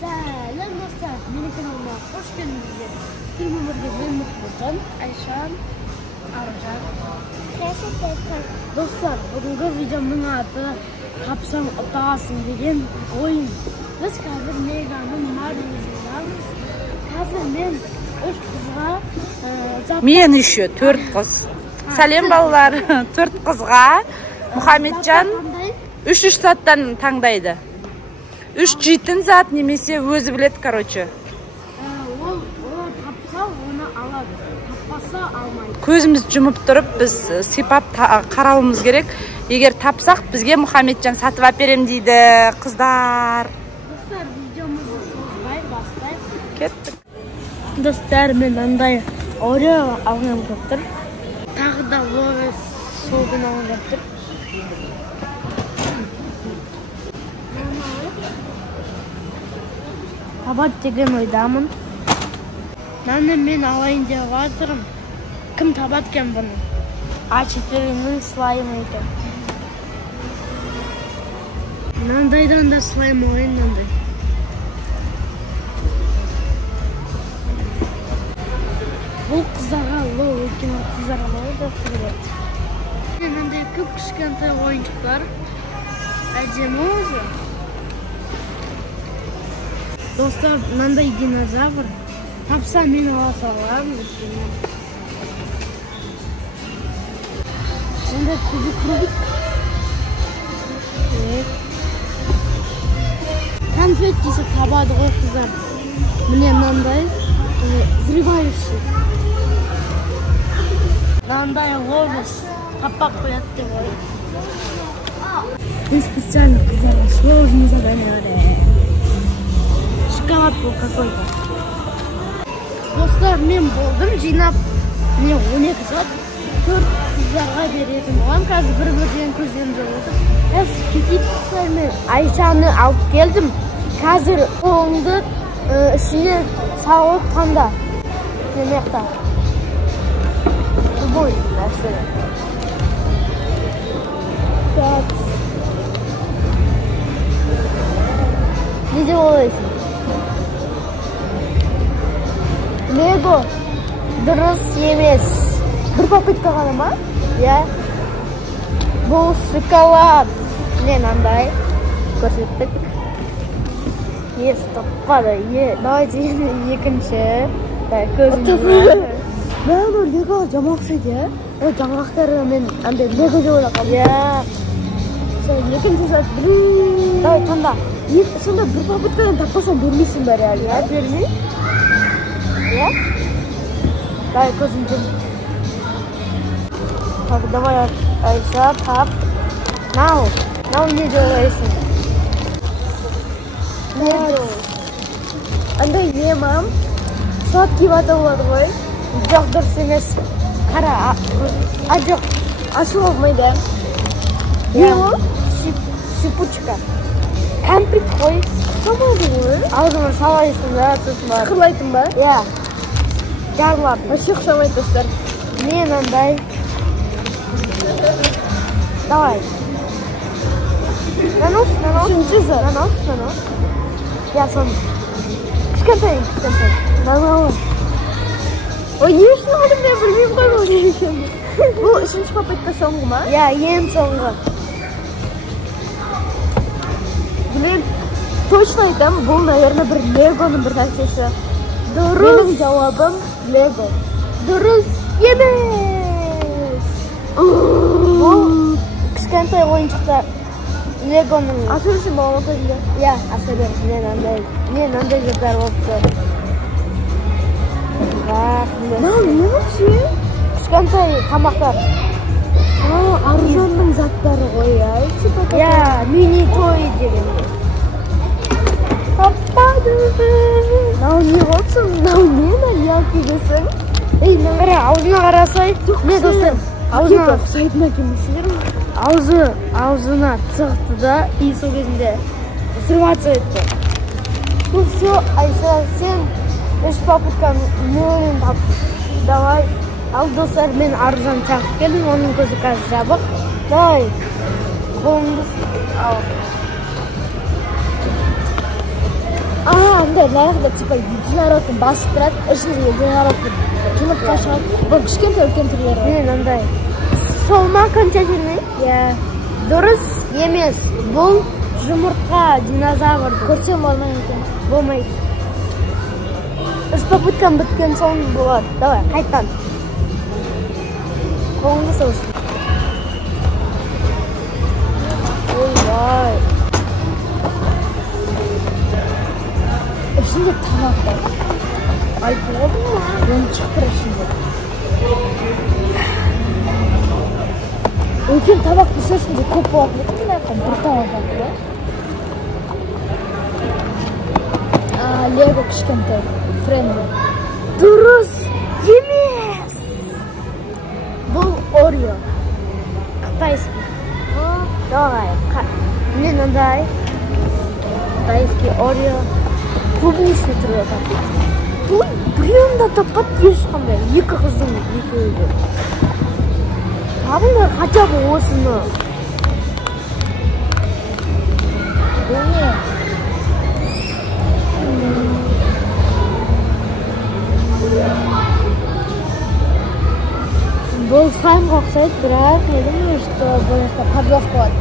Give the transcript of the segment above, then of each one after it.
Selam dostlar, benim kanalıma hoş geldiniz. Filmimizde ben Mutlucan, Ayşan, Arjan. Dostlar, bugünkü videomun adı Kapsam Otasın degen oyun. Biz hazır meydanın mahallemizdeyiz. Hazır men üç kızga Men işi 4 kız. Selam balalar, 4 kızga Muhamedcan 3 saattan tangdaydı. 3 jitin zat nemесе özü bilet, короче. Ол tapsa onu alады, tapпаса almaydı. Көзіміз жұмып тұрып, біз сипап қарауымыз керек. Егер тапсақ, бізге Мұхамеджан сатып әперем дейді, қыздар. Dostlar, videomuzu sozбай бастайық. Кеттік. Dostlar, мен андай Oreo алғым келіп тұр. Тағы да Oreo соғын алғым келіп тұр. Табат деген ойдамын. Наны мен алайын деп жатырмын. Кім табат екен бұны? А4-нің слаймы екен. Мынандайдан да слайм алайын, мынандай. Бұл қыздарға лол екен, қыздарға лол деп келеді. Мынандай көп кішкентай ойыншықтар. Әдемі өзі. Dostlar, mınday dinozavr. Tapsa men ала саламын. Mınday kubik. Evet. Konfet dese tabады ғой қыздар. Mine mınday взрывающий. Mınday ловис. Таппақ қояды деп ой. Мы специально қыздарға сложный задание. Шоколад был какой-то. Достар, мен болдым, жинап, мне 12 saat 4 қыздарға беретін болам. Қазір бір-бірден көздерімде отыр. Қазір кетейік достар, мен Айшаны алып келдім. Қазір қолыңды ішіне салып таңда. Демекта. Любой нәрсе. Не деп ойлайсың? Lego dürüs емес. Bir попытка ғана ма? Ya. Бұл шоколад. Мен андай көрсеттік. Ес таппады. Давайте екінші. Көзімді. Мен Lego жамақ сөйде. О, жамақтары мен андай Lego деп ойлап қалдым. Ya. Екінші сәт. Давай таңда. Сонда бір попыткадан таппасам бермейсің бәрі әлі. Ya, бермей. Ya? Давай көзім жүр. Так, давай Айша, тап. Нау не делайсың? Не делайсың? Андай не мам? Сладкий вата болады ғой. Жоқ, дұрыс емес. Қара, жоқ, ашу olmaydı. Не ол? Шипучка. Кәмпит қой. Самады ғой. Алдыма салайсың да, сосын бар. Шықырлайтын ба? Я. Жарлап. Вообще ұқсамайды достар. Мен андай. Давай. Нанос. Үшінші зар. Нанос. Я сон. Кішкентай. Нанос. Ой, не үшін алдым мен білмеймін ғой бұл не үшін. Бұл үшінші попытка соңғы ма? Я, ең соңғы. Блин. Точно айтам, бұл, наверное, бір Легоның бір нәрсесі. Дұрыс. Менің жауабым Лего. Дұрыс емес. Бұл кішкентай ойыншықтар Легоның. Асырсың балама көзінде? Я, асырым. Мен андай жақтар болыпты. Не вообще? Кішкентай тамақтар. Арзанның заттары ғой, ай. Я, мини-той дегенде. Таппады. Нау не болсын? Нау не яки десің? Ей, наңғара, аузына қарасай. Не достым? Аузына ұқсайтына кемесілер. Аузына тұқты да, и сол кезінде взрываться етті. Бұл все, Айша, сен 3 попытканы нөлін тапты. Давай. Ал достар, мен Аржан чақып келдім, оның көзі қазір жабық. Давай. Қолыңды ал. андай лайықты типа единородты басып тұрады, ішінде единородты жұмыртқа шығады. Бұл кішкентай үлкен түрлері. Мен андай. Сол ма окончательный? Иә. Дұрыс емес. Бұл жұмыртқа динозавр. Көрсем болмайды екен. Болмайды. Үш попыткам біткен соң болады. Давай, қайттан. Қолыңды соғысын. Ой-ой. İçinde tamam var. Ay buldun mu? Ben çıktı içinde. Öykün tabak bir şey şimdi kopu atlık mı ne? Bir tane var. Lego kışkentay. Friendly. Duruz. Yemeğiz. Bu Oreo. Kıtayski. Давай. Не надай. Китайский Oreo. Клубничный түрі бар. Той біреуін да таппады ешқандай. Екі қыздың екеуі де. Табыңдар хотя бы осыны. Бұл не? Бұл слаймға ұқсайды, бірақ не думаю, что бұл жақта подложка болады.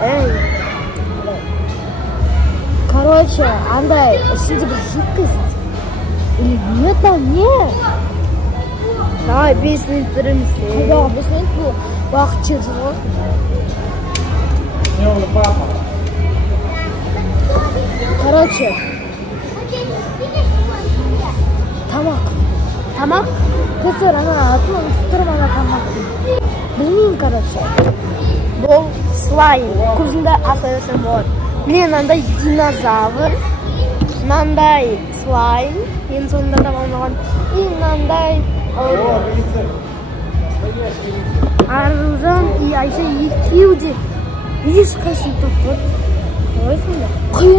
Эй! Короче, андай, ішіндегі жидкость. Или нет, там нет. Давай, 5 минут бірімізде. Қайдағы 5 минут бұл уақыт жетіп ғой. Короче, тамақ. Тамақ? Көтер, ана атын ұмытып ана тамақ. Білмеймін, короче. Бұл слайм. Көзімді асайдасам болады. Мен андай динозавр, мынандай слайм, ең соңында тамамаған, и мынандай Аружан и Айша екеуі де ешқайсысын таппады. Қойсыңда?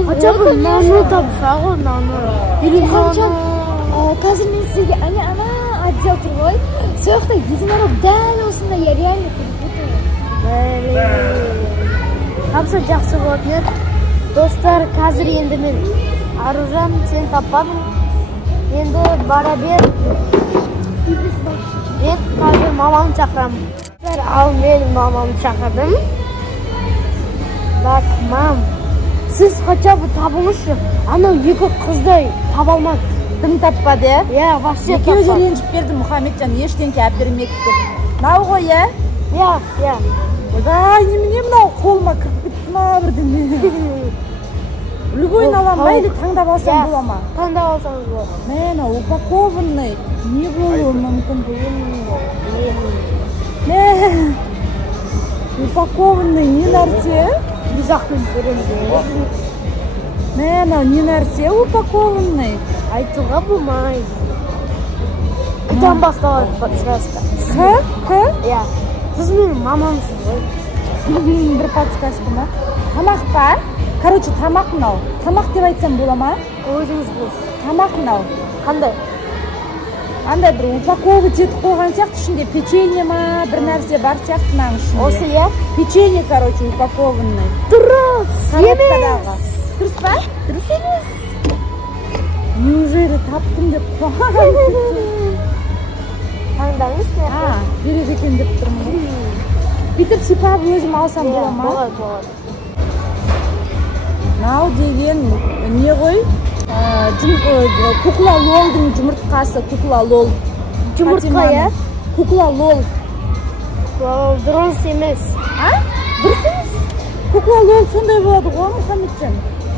Хотя бы наны тапса ғой, наны. Мұхамеджан, қазір мен сізге ана отдел тұр ғой. Сояқта единорог дәл осында, я реально тапса жақсы болады, нет? Достар, қазір енді мен Аружан, сен таппадың. Енді бара бер. Мен қазір мамамды шақырамын. Ал мен мамамды шақырдым. Так, мам, сіз хотя бы табыңызшы. Анау екі қызды таба алмады. Тым таппады, е? Иә, вообще таппады. Екеуі де ренжіп келді Мұхамеджан, ештеңке әпермеді деп. Мынау ғой, е? Иә. Ай, немене мынау қолыма кіріп кетті ма бірдеңе. Любойын алам ба, или таңдап алсам бола ма? Таңдап алсаңыз болады. Мен, упакованный. Не болуы мүмкін? Мен, упакованный не нәрсе? Бизақпен көремін. Мен, не нәрсе упакованный? Айтуға болмайды. Күтен басталады подсказка. К? Иә. Сіз менің мамамсыз ғой. Бір подсказка ма? Тамақ па? Короче, тамақ мынау. Тамақ деп айтсам бола ма? Өзіңіз білесіз. Тамақ мынау. Қандай? Андай бір упаковывать етіп қойған сияқты, ішінде печенье ма, бір нәрсе бар сияқты мынаның ішінде. Осы, иә? Печенье, короче, упакованный. Дұрыс! Емес! Дұрыс па? Дұрыс емес. Неужели таптым деп қуанып Таңдаңыз не? Керек екен деп тұрмын. Бүйтіп сипап өзім алсам бола ма? Болады. Мынау деген не ғой? Кукла лолдың жұмыртқасы, кукла лол. Жұмыртқа, иә? Кукла лол. Дұрыс емес. Дұрыс емес? Кукла лол сондай болады ғой, Мұхамеджан?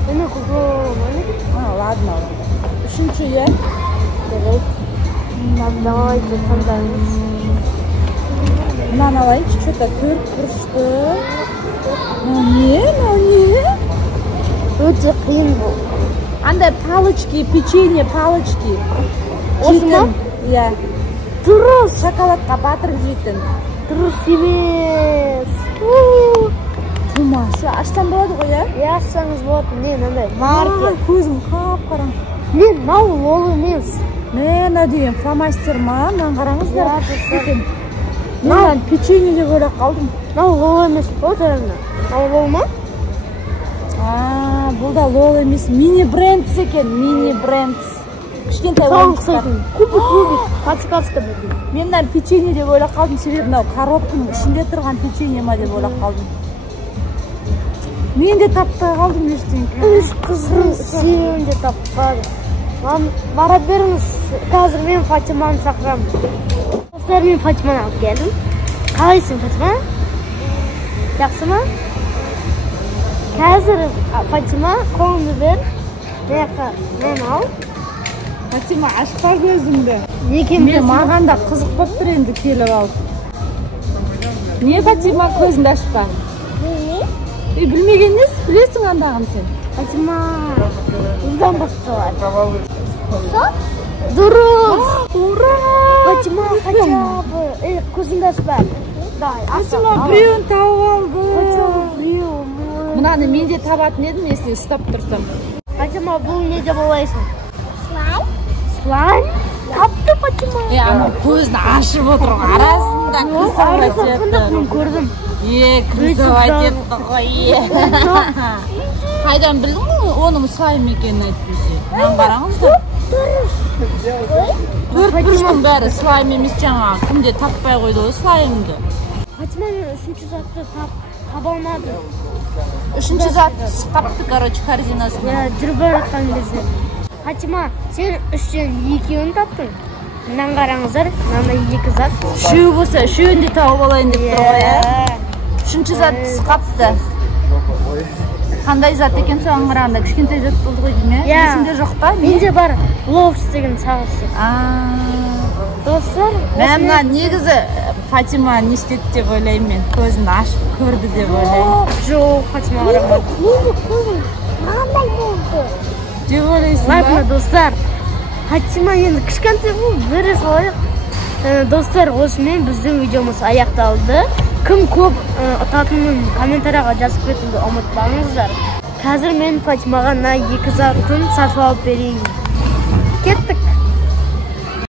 Мені кукла лол ма? Ладно. Үшінші, е? Давайте таңдаңыз. Мынаны алайыншы, что-то төрт бұрышты. Не? Өте қиын бұл. Андай палочки, печенье, палочки. Осы ма? Иә. Дұрыс. Шоколадқа батырып жейтін. Дұрыс емес. Тумашы, ашсам болады ғой, е? Иә, ашсаңыз болады. Мен андай маркер. Көзім қап-қараң. Мен мынау лол емес. Мен деген фломастер ма? Мынаны қараңыздар. Мен печенье деп ойлап қалдым. Мынау лол емес. Мынау лол ма? бұл да лол емес, мини брендс екен, мини брендс. Кішкентай ойыншықтар. Кубик, подсказка берді. Мен мына печенье деп ойлап қалдым, себебі мынау коробканың ішінде тұрған печенье ма деп ойлап қалдым. Мен де таппай қалдым ештеңке. Үш қыздың сүйеуін де таппады. Бара беріңіз, қазір мен Фатиманы шақырамын. Достар, мен Фатиманы алып келдім. Қалайсың, Фатима? Жақсы ма? Қазір Фатима қолыңды бер. Мен ал. Фатима, ашпа көзіңді. Некен Мен маған да қызық болып тұр енді келіп алып. Не Фатима көзіңді ашпа? Білмеген несі? Білесің андағын сен? Фатима, бұдан басталады. Дұрыс! Ура! Фатима, хотя бы. Көзіңді ашпа. Фатима, біреуін тауып алды. Біреуін. Мынаны мен де табатын едім, если ұстап тұрсам. Фатима, бұл не деп ойлайсың? Слайм? Слайм? Тапты, Фатима. Ана көзін ашып отыр, арасында крысовать етті. Мен көрдім. Крысовать етті ғой. Қайдан білдің оның слайм екенін айтпесе? Мен қараңыздар. Төрт бұрыштың бәрі слайм емес, жаңа кімде таппай қойды ғой слаймды. Фатима, мен үшінші затты таба алмадым. Үшінші зат қапты, короче, корзинасына. Жүріп жатқан кезде. Фатима, сен үштен екеуін таптың. Мынаны қараңыздар, мынандай екі зат. Үшеу болса, үшеуін де тауып алайын деп тұр ғой, Үшінші зат қапты. Қандай зат екен соған қарағанда? Кішкентай зат болды ғой дейме? Есімде жоқ па? Менде бар ловс деген сағыз. Достар, мына негізі Фатима не істеді деп ойлаймын мен. Көзін ашып көрді деп ойлаймын. Жоқ, Фатима қарамады. Менде көзім мынандай болды. Деп ойлайсың ба? Ладно, достар. Фатима енді кішкентай бере салайық. Достар, осымен біздің видеомыз аяқталды. Кім көп ұтатынын комментарияға жазып кетуді ұмытпаңыздар. Қазір мен Фатимаға екі затын сатып алып берейін. Кеттік.